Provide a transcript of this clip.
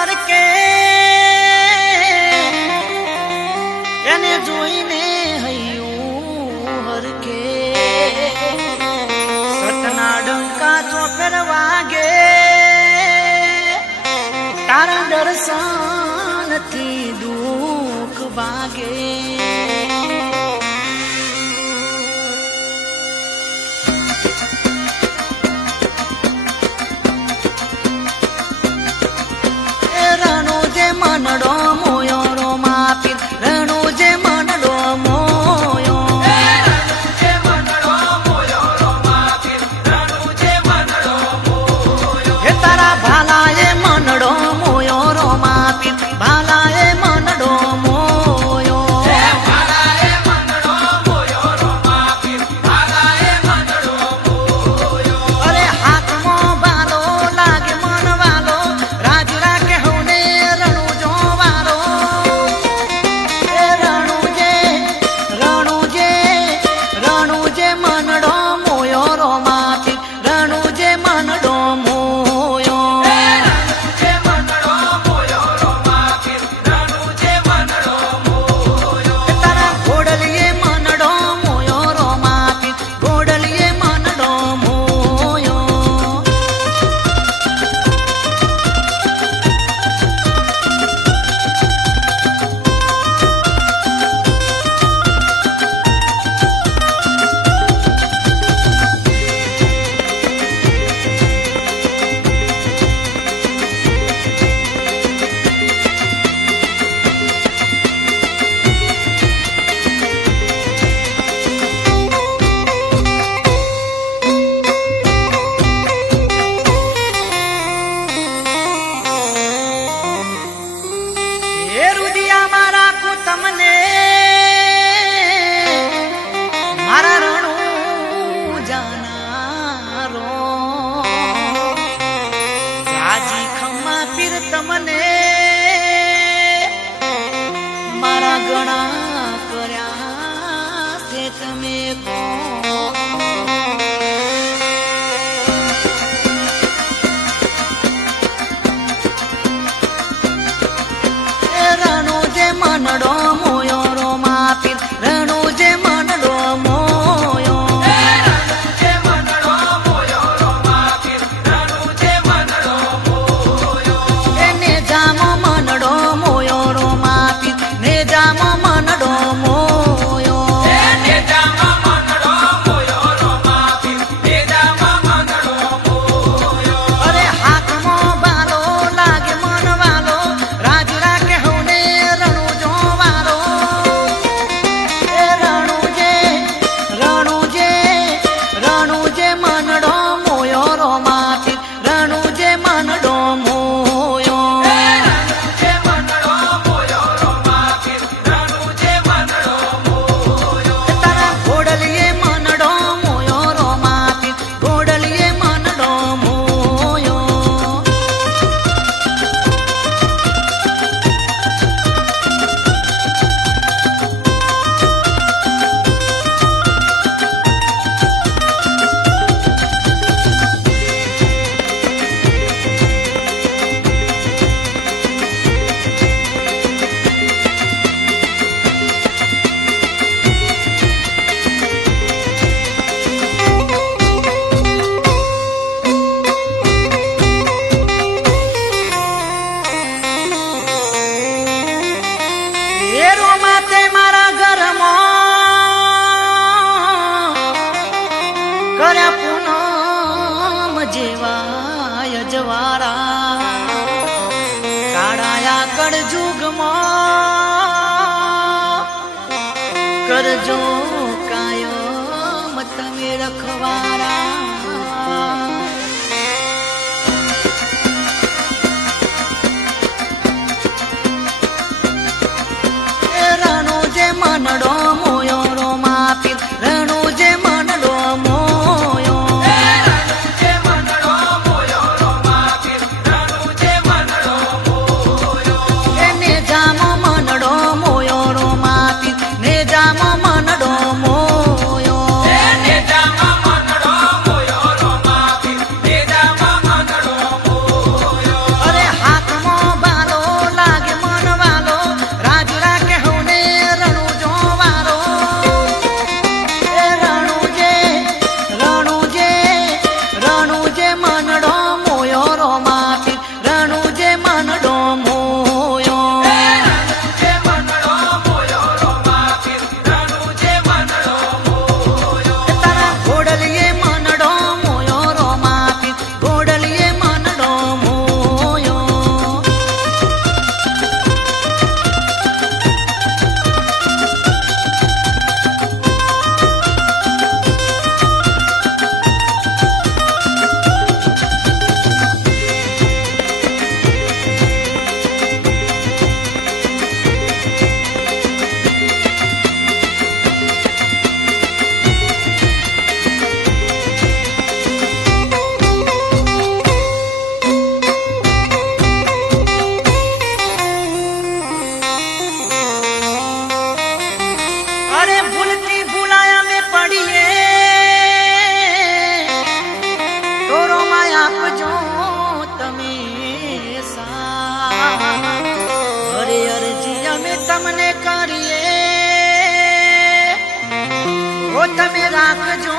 હર કે એને જોઈને હૈયું હર કે સતના ડંકા ચોફેર વાગે તારા દર્શનથી દુઃખ ભાગે મનડો મોયો રો માપી રણુ જે મનડો મોયો રણુ જે મનડો મોયો રો માપી રણુ જે મનડો મોયો હે તારા ભાલાએ મનડો મોયો રો માપી ભાલાએ મનડો મોયો હે ભાલાએ મનડો મોયો રો માપી ભાલાએ મનડો મોયો અરે હાથમાં બાલો લાગે મનવાલો રાજ રાખે હોને મનડો મોયો રો માથી રણુ જે મનડો મોયો રણુ જે મનડો મોયો રો માપી રણુ જે મનડો મોયો તારા ઘોડલીએ મનડો મોયો રો માથી ઘોડલીએ મનડો મોયો તમને મારા રણુ જાનારો રાજી ખમ્મા પીર તમને મારા ગણા કર્યા છે તમે મનડો મોયો રો માપી રણુ જે મનડો મોયો રણુ જે મનડો મોયો રો માપી રણુ જે મનડો મોયો એને જામો મનડો મોયો રો માપી ને જામો મનડો મોયો ને જામો મનડો મોયો રો માપી ને જામો મનડો મોયો અરે હાથમાં બાલો લાગે મનવાલો રાજ રાખે હોને મનડો મોયો રો માથી રણુ જે મનડો મોયો રણુ જે મનડો મોયો રો માપી રણુ જે મનડો મોયો તારા ઘોડલીએ મનડો મોયો રો માથી ઘોડલીએ મનડો મોયો મારા ઘરમાં કર્યા પૂનમ જેવા અજવાળા કાળાયા કળજુગમાં કરજો કાયમ તમે રખવારા મનડો મોયો રો માપી રણુ જે મનડો મોયો રણુ જે મનડો મોયો રો માપી રણુ જે મનડો મોયો એને જામો મનડો મોયો રો માપી ને જામો મનડો મોયો ને જામો મનડો મોયો સા અરે અરજી અમે તમને કરીએ ઓ તમે રાખજો